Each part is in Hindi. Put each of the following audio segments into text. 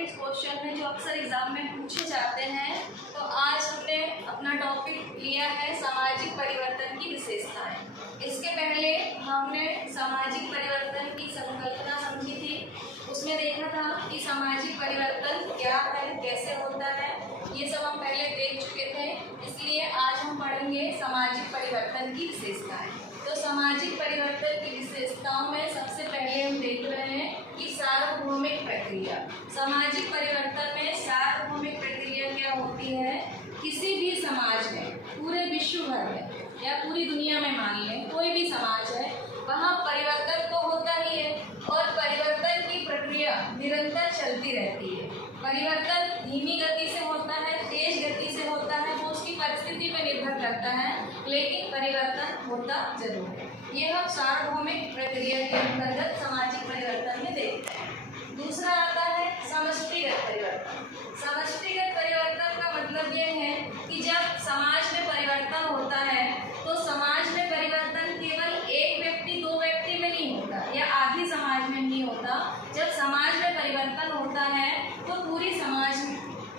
इंपॉर्टेंट क्वेश्चन है जो अक्सर एग्जाम में पूछे जाते हैं। तो आज हमने अपना टॉपिक लिया है सामाजिक परिवर्तन की विशेषताएं। इसके पहले हमने सामाजिक परिवर्तन की संकल्पना समझी थी। उसमें देखा था कि सामाजिक परिवर्तन क्या है, कैसे होता है, ये सब हम पहले देख चुके थे। इसलिए आज हम पढ़ेंगे सामाजिक परिवर्तन की विशेषताएं। तो सामाजिक परिवर्तन की विशेषताओं में सबसे पहले हम देख रहे हैं कि सार्वभौमिक प्रक्रिया। सामाजिक परिवर्तन में सार्वभौमिक प्रक्रिया क्या होती है? किसी भी समाज में, पूरे विश्व भर में या पूरी दुनिया में मान लें, कोई भी समाज है, वहाँ परिवर्तन तो होता ही है और परिवर्तन की प्रक्रिया निरंतर चलती रहती है। परिवर्तन धीमी गति से होता है, तेज गति से होता है, वो उसकी परिस्थिति पर निर्भर करता है, लेकिन परिवर्तन होता जरूर है। ये हम सार्वभौमिक प्रक्रिया के अंतर्गत सामाजिक परिवर्तन में देखते हैं। दूसरा आता है समष्टिगत परिवर्तन। समष्टिगत परिवर्तन का मतलब ये है कि जब समाज में परिवर्तन होता है तो समाज में परिवर्तन केवल एक व्यक्ति, दो व्यक्ति में नहीं होता या आधी समाज में नहीं होता। जब समाज में परिवर्तन होता है तो पूरी समाज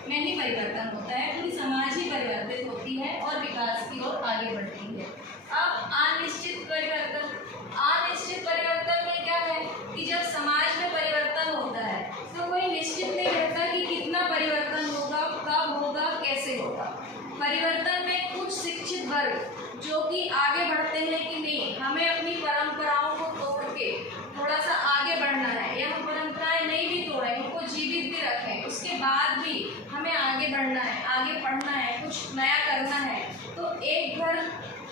में ही परिवर्तन होता है, पूरी समाज ही परिवर्तित होती है और विकास की ओर आगे बढ़ती है। अब अनिश्चित परिवर्तन में क्या है कि जब समाज में परिवर्तन होता है तो कोई निश्चित नहीं रहता कि कितना परिवर्तन होगा, कब होगा, कैसे होगा। परिवर्तन में कुछ शिक्षित वर्ग जो कि आगे बढ़ते हैं कि नहीं, हमें अपनी परंपराओं को तोड़ के थोड़ा सा आगे बढ़ना है या हम परंपराएं नहीं भी तोड़ें, उनको जीवित भी रखें, उसके बाद भी हमें आगे बढ़ना है, आगे पढ़ना है, कुछ नया करना है। तो एक घर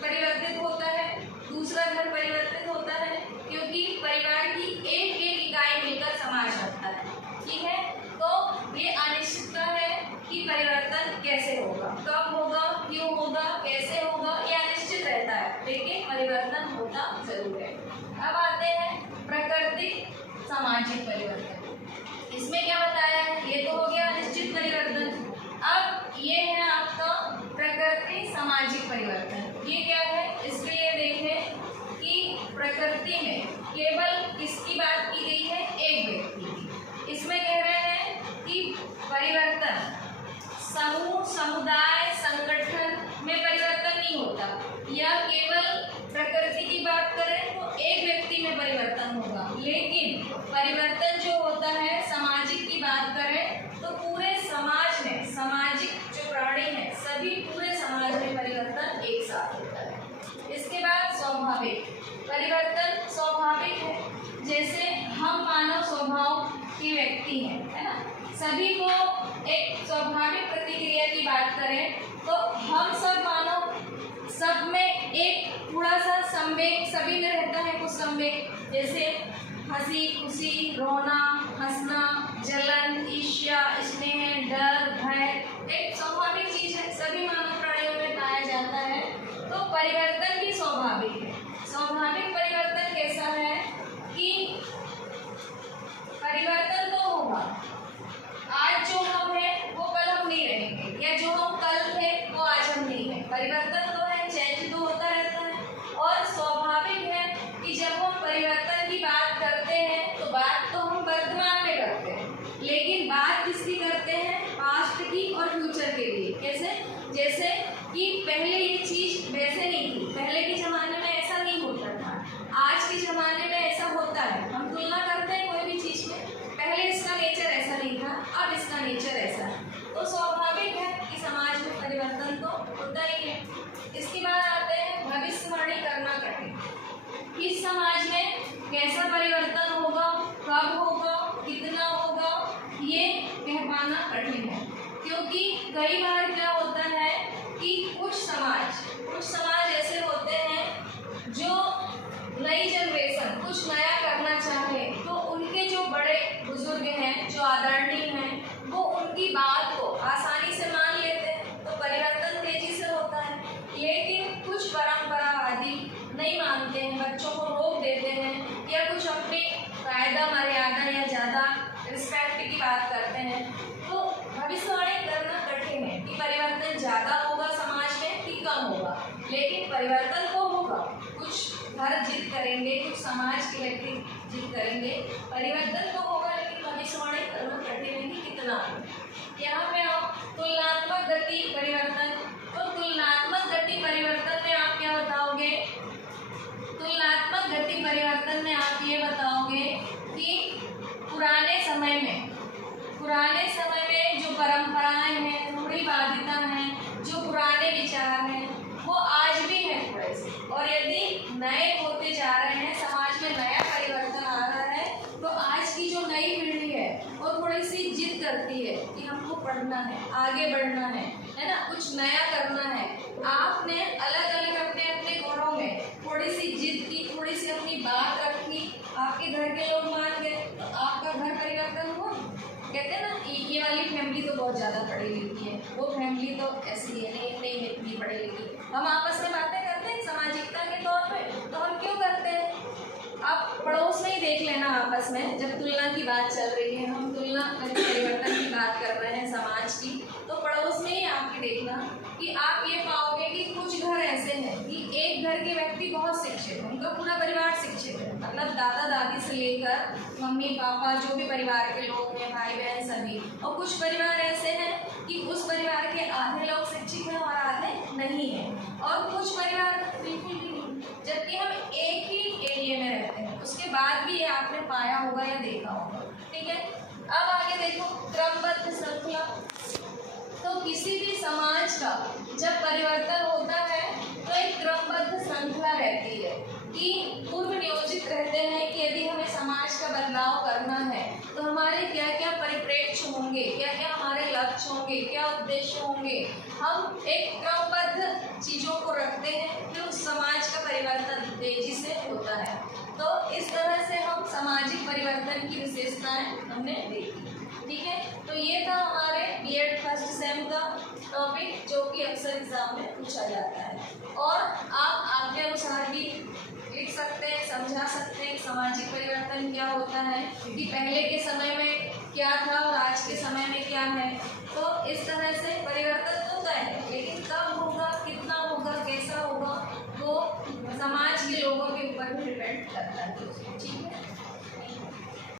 परिवर्तित होता है, दूसरा घर परिवर्तित होता है, क्योंकि परिवार की एक एक इकाई मिलकर समाज बनता है। ठीक है, तो ये अनिश्चितता है कि परिवर्तन कैसे होगा, कब होगा, क्यों होगा, कैसे होगा, ये अनिश्चित रहता है, लेकिन परिवर्तन होता जरूर है। अब आते हैं प्राकृतिक सामाजिक परिवर्तन। इसमें क्या बताया है? ये तो हो गया अनिश्चित परिवर्तन। अब ये है आपका प्रकृति सामाजिक परिवर्तन। ये क्या है? इसके लिए देखें कि प्रकृति में केवल किसकी बात की गई है? एक व्यक्ति की। इसमें कह रहे हैं कि परिवर्तन समूह, समुदाय, संगठन में परिवर्तन नहीं होता, या केवल प्रकृति की बात करें तो एक व्यक्ति में परिवर्तन होगा। लेकिन परिवर्तन जो होता है, सामाजिक की बात करें तो पूरे समाज में, सामाजिक जो प्राणी हैं सभी पूरे समाज में परिवर्तन एक साथ होता है। इसके बाद स्वाभाविक परिवर्तन। स्वाभाविक है, जैसे हम मानव स्वभाव के व्यक्ति हैं, है ना, सभी को एक स्वाभाविक प्रतिक्रिया की बात करें तो हम सब मानव, सब में एक थोड़ा सा संवेग सभी में रहता है, कुछ संवेग, जैसे हंसी, खुशी, रोना, हंसना, जलन, ईर्ष्या, स्नेह, डर, भय, एक स्वाभाविक चीज है, सभी मानव प्राणियों में पाया जाता है। तो परिवर्तन भी स्वाभाविक है। स्वाभाविक परिवर्तन कैसा है कि परिवर्तन तो होगा, आज जो हम हैं वो कल हम नहीं रहेंगे, या जो हम कल थे वो आज हम नहीं हैं। परिवर्तन तो है, चेंज तो होता रहता है। और स्वाभाविक है कि जब हम परिवर्तन की बात करते हैं तो बात तो हम वर्तमान में करते हैं, लेकिन बात किसकी करते हैं? पास्ट की और फ्यूचर के लिए। कैसे? जैसे कि पहले ये चीज़ वैसे नहीं थी, पहले के ज़माने में ऐसा नहीं होता था, आज के ज़माने में ऐसा होता है। हम तुलना करते हैं कोई भी चीज़ में, पहले इसका नेचर ऐसा नहीं था, अब इसका नेचर ऐसा है। तो स्वाभाविक है कि समाज में परिवर्तन तो होता ही है। इसके बाद आते हैं भविष्यवाणी करना कठिन। किस समाज में कैसा परिवर्तन होगा, कब होगा, कितना होगा, ये कह पाना कठिन है। क्योंकि कई बार क्या होता है कि कुछ समाज ऐसे होते हैं जो नई जनरेशन कुछ नया करना चाहे तो उनके जो बड़े बुजुर्ग हैं, जो आदरणीय हैं, वो उनकी बात को आसानी से मान लेते हैं, तो परिवर्तन तेजी से होता है। लेकिन कुछ परंपरावादी नहीं मानते हैं, बच्चों को रोक देते हैं, या कुछ अपनी कायदा मर्यादा या ज़्यादा रिस्पेक्ट की बात करते हैं। तो भविष्यवाणी करना कठिन है कि परिवर्तन ज़्यादा होगा समाज में कि कम होगा, लेकिन परिवर्तन तो होगा। कुछ घर जिद करेंगे, कुछ समाज के व्यक्ति जिद करेंगे, परिवर्तन तो होगा, लेकिन भविष्यवाणी करना कठिन है कि कितना नई पीढ़ी है वो थोड़ी सी जिद करती है कि हमको पढ़ना है, आगे बढ़ना है ना, कुछ नया करना है। आपने अलग अलग अपने अपने घरों में थोड़ी सी जिद की, थोड़ी सी अपनी बात रखी, आपके घर के लोग मान गए, तो आपका घर परिवर्तन हुआ। कहते हैं ना ये वाली फैमिली तो बहुत ज़्यादा पढ़ी लिखी है, वो फैमिली तो ऐसी है, नहीं इतनी पढ़ी लिखी। हम आपस में बातें करते हैं सामाजिकता के तौर पे, तो हम क्यों करते हैं? आप पड़ोस में ही देख लेना आपस में, जब तुलना की बात चल रही है, हम तुलना परिवर्तन की बात कर रहे हैं समाज की, तो पड़ोस में ही आपके देखना कि आप ये पाओगे कि कुछ घर ऐसे हैं कि एक घर के व्यक्ति बहुत शिक्षित हैं, उनका पूरा परिवार शिक्षित है, मतलब दादा दादी से लेकर मम्मी पापा जो भी परिवार के लोग हैं, भाई बहन सभी। और कुछ परिवार ऐसे हैं कि उस परिवार के आधे लोग शिक्षित हैं और आधे नहीं हैं, और कुछ परिवार बिल्कुल भी नहीं, जबकि हम एक ही एरिया में रहते हैं। उसके बाद भी ये आपने पाया होगा या देखा होगा। ठीक है, अब आगे देखो क्रमबद्ध श्रृंखला। तो किसी भी समाज का जब परिवर्तन होता है तो एक क्रमबद्ध श्रृंखला रहती है कि पूर्व नियोजित रहते हैं कि यदि हमें समाज का बदलाव करना है तो हमारे क्या क्या परिप्रेक्ष्य होंगे, क्या क्या हमारे लक्ष्य होंगे, क्या उद्देश्य होंगे। हम एक क्रमबद्ध चीज़ों को रखते हैं, फिर उस समाज का परिवर्तन तेजी से होता है। तो इस तरह से हम सामाजिक परिवर्तन की विशेषताएं हमने देखी। ठीक है, तो ये था हमारे बीएड फर्स्ट सेम का टॉपिक जो कि अक्सर एग्जाम में पूछा जाता है, और आप आपके अनुसार भी लिख सकते हैं, समझा सकते हैं सामाजिक परिवर्तन क्या होता है, कि पहले के समय में क्या था और आज के समय में क्या है। तो इस तरह से परिवर्तन होता है, लेकिन कब होगा, कितना होगा, कैसा होगा, वो समाज के लोगों के ऊपर भी डिपेंड करता है। ठीक है।